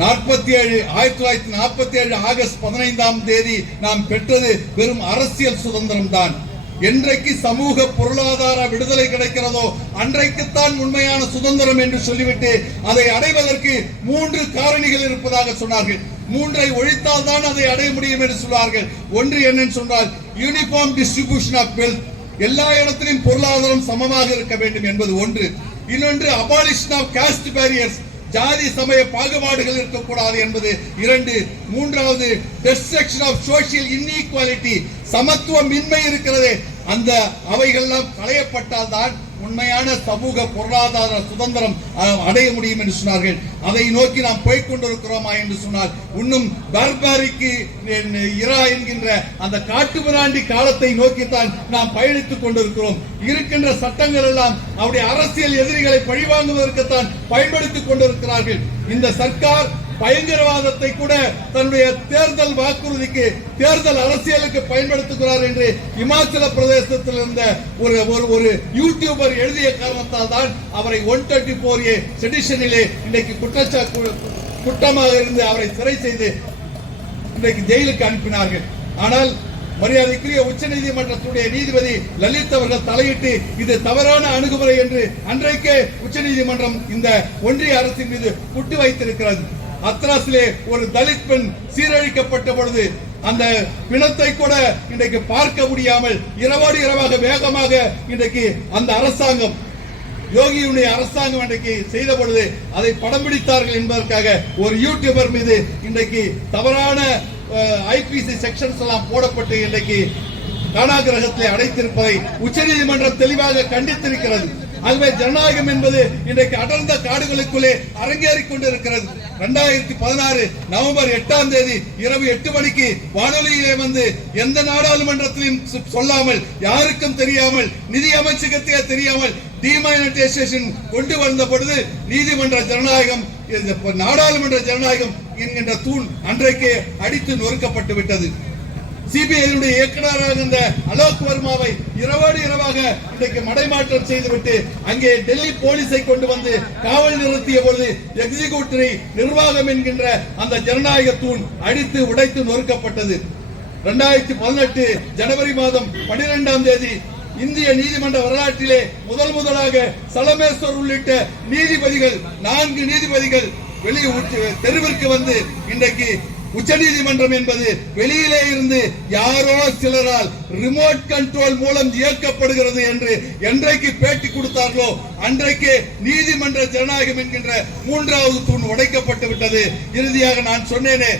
1947 August 15ஆம் தேதி நாம் பெற்றது வெறும் அரசியல் சுதந்திரம் தான். என்றைக்கு சமூக பொருளாதார விடுதலை கிடைக்கிறதோ அன்றைக்குத்தான் உண்மையான சுதந்திரம் என்று சொல்லிவிட்டு அதை அடைவதற்கு 3 காரணிகள் இருப்பதாக சொன்னார்கள். 3ஐ ஒழித்தால் தான் அதை அடைய முடியும் என்று சொல்வார்கள். ஒன்று என்னன்னு சொன்னால் யூனிஃபார்ம் டிஸ்ட்ரிபியூஷன் ஆஃப் வெல்த், எல்லா இடத்திலும் பொருளாதாரம் சமமாக இருக்க வேண்டும் என்பது ஒன்று. இன்னொன்று அபாலிஷன் ஆஃப் காஸ்ட் பேரியர்ஸ், ஜாதி சமய பாகுபாடுகள் இருக்கக்கூடாது என்பது 2. மூன்றாவது டிஸ்ட்ரக்ஷன் ஆஃப் சோசியல் இன்இக்வாலிட்டி, சமத்துவமின்மை இருக்கிறது, அந்த அவைகள்லாம் களையப்பட்டால் தான் உண்மையான சமூக பொருளாதார சுதந்திரம் அடைய முடியும் என்று சொன்னார்கள். அதை நோக்கி நாம் போய்கொண்டிருக்கிறோமா என்று சொன்னால் இன்னும் பார்பாரிக்கு இரா என்கின்ற அந்த காட்டுமிராண்டி காலத்தை நோக்கித்தான் நாம் பயணித்துக் கொண்டிருக்கிறோம். இருக்கின்ற சட்டங்கள் எல்லாம் அவருடைய அரசியல் எதிரிகளை பழிவாங்குவதற்குத்தான் பயன்படுத்திக் கொண்டிருக்கிறார்கள். இந்த சர்க்கார் பயங்கரவாதத்தை கூட தன்னுடைய தேர்தல் வாக்குறுதிக்கு, தேர்தல் அரசியலுக்கு பயன்படுத்துகிறார் என்று இமாச்சல பிரதேசத்தில் இருந்த ஒரு யூடியூபர் எழுதிய காரணத்தால் தான் அவரை 134A செடிஷனிலே இன்றைக்கு குற்றமாக இருந்து அவரை சிறை செய்து இன்றைக்கு ஜெயிலுக்கு அனுப்பினார்கள். ஆனால் மரியாதைக்குரிய உச்ச நீதிமன்றத்துடைய நீதிபதி லலித் அவர்கள் தலையிட்டு இது தவறான அணுகுமுறை என்று அன்றைக்கே உச்ச நீதிமன்றம் இந்த ஒன்றிய அரசின் மீது குட்டு வைத்திருக்கிறது. அத்ராஸிலே ஒரு தலித் பெண் சீரழிக்கப்பட்ட பொழுது அந்த பிணத்தை கூட இன்றைக்கு பார்க்க முடியாமல் இரவோடு இரவாக வேகமாக இன்றைக்கு அந்த அரசாங்கம், யோகியுடைய அரசாங்கம் இன்றைக்கு செய்த பொழுது அதை படம் பிடித்தார்கள் என்பதற்காக ஒரு யூடியூபர் மீது இன்றைக்கு தவறான ஐபிசி செக்ஷன்ஸ் எல்லாம் போடப்பட்டு இன்றைக்கு காராகிரகத்திலே அடைத்திருப்பதை உச்சநீதிமன்றம் தெளிவாக கண்டித்திருக்கிறது. ஆகவே ஜனநாயகம் என்பது இன்றைக்கு அடர்ந்த காடுகளுக்குள்ளே அரங்கேறிக் கொண்டிருக்கிறது. 2016 நவம்பர் 8ஆம் தேதி இரவு 8 மணிக்கு வானொலியிலே வந்து எந்த நாடாளுமன்றத்திலும் சொல்லாமல், யாருக்கும் தெரியாமல், நிதி அமைச்சகத்தையே தெரியாமல் டிமானிட்டைசேஷன் கொண்டு வந்த பொழுது நீதிமன்ற ஜனநாயகம், நாடாளுமன்ற ஜனநாயகம் என்கின்ற தூண் அன்றைக்கே அடித்து நொறுக்கப்பட்டு விட்டது. சிபிஐ இயக்குநராக இருந்த அலோக் வர்மாவை இரவோடு இரவாக இன்றைக்கு மடைமாற்றம் செய்துவிட்டு அங்கே டெல்லி போலீஸை கொண்டு வந்து காவல் நிறுத்திய பொழுது எக்ஸிகியூட்டிவ் நிர்வாகம் என்கின்ற அந்த ஜனநாயக தூண் அடித்து உடைத்து நொறுக்கப்பட்டது. 2018 ஜனவரி மாதம் 12ஆம் தேதி இந்திய நீதிமன்ற வரலாற்றிலே முதலாக சலமேஸ்வர் உள்ளிட்ட நீதிபதிகள் 4 நீதிபதிகள் தெருவிற்கு வந்து இன்றைக்கு உச்ச நீதிமன்றம் என்பது வெளியிலே இருந்து யாரோ சிலரால் ரிமோட் கண்ட்ரோல் மூலம் இயக்கப்படுகிறது என்று என்றைக்கு பேட்டி கொடுத்தார்களோ அன்றைக்கு நீதிமன்ற ஜனநாயகம் என்கின்ற 3வது தூண் உடைக்கப்பட்டு விட்டது. இறுதியாக நான் சொன்னேனே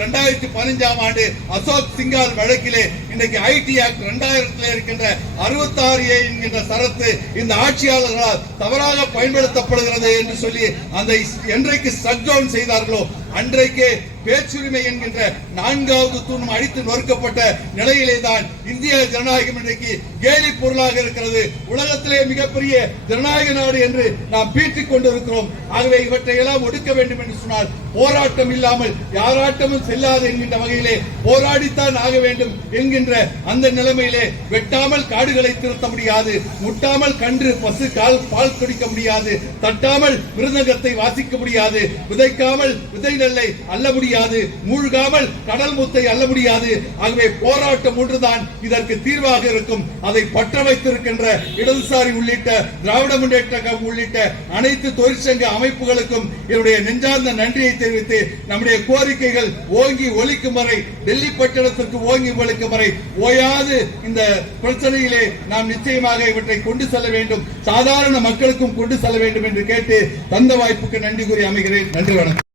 2015ஆம் ஆண்டு அசோக் சிங்கால் வழக்கிலே இன்றைக்கு ஐடி ஆக்ட் 2000 இருக்கின்ற 66A என்கின்ற சரத்து இந்த ஆட்சியாளர்களால் தவறாக பயன்படுத்தப்படுகிறது என்று சொல்லி அந்த என்றைக்கு ஸ்ட்ரக் டவுன் செய்தார்களோ அன்றைக்கே பேச்சுரிமை என்கின்ற 4வது தூண் அடித்து நொறுக்கப்பட்ட நிலையிலே தான் இந்திய ஜனநாயகம் இன்றைக்கு கேலி பொருளாக இருக்கிறது. உலகத்திலே மிகப்பெரிய ஜனநாயக நாடு என்று நாம் பீட்டிக் கொண்டிருக்கிறோம். ஆகவே இவற்றை எல்லாம் ஒடுக்க வேண்டும் என்று சொன்னால் போராட்டம் இல்லாமல் யாராட்டமும் செல்லாது என்கின்ற வகையிலே போராடித்தான் ஆக வேண்டும் என்கின்ற அந்த நிலைமையிலே வெட்டாமல் காடுகளை திருத்த முடியாது, முட்டாமல் கன்று பசு பால் குடிக்க முடியாது, தட்டாமல் மிருதங்கத்தை வாசிக்க முடியாது, விதைக்காமல் விதை நெல்லை அள்ள முடியாது, மூழ்காமல் கடல் முத்தை அள்ள முடியாது. ஆகவே போராட்டம் ஒன்றுதான் இதற்கு தீர்வாக இருக்கும். அதை பற்ற வைத்திருக்கின்ற இடதுசாரி உள்ளிட்ட திராவிட முன்னேற்ற கழகம் உள்ளிட்ட அனைத்து தொழிற்சங்க அமைப்புகளுக்கும் என்னுடைய நெஞ்சார்ந்த நன்றியை தெரிவித்து நம்முடைய கோரிக்கைகள் ஓங்கி ஒலிக்கும் வரை, டெல்லி பட்டணத்திற்கு ஓங்கி ஒலிக்கும் வரை ஓயாது இந்த பிரச்சனையிலே நாம் நிச்சயமாக இவற்றை கொண்டு செல்ல வேண்டும், சாதாரண மக்களுக்கும் கொண்டு செல்ல வேண்டும் என்று கேட்டு தந்த வாய்ப்புக்கு நன்றி கூறி அமைகிறேன். நன்றி, வணக்கம்.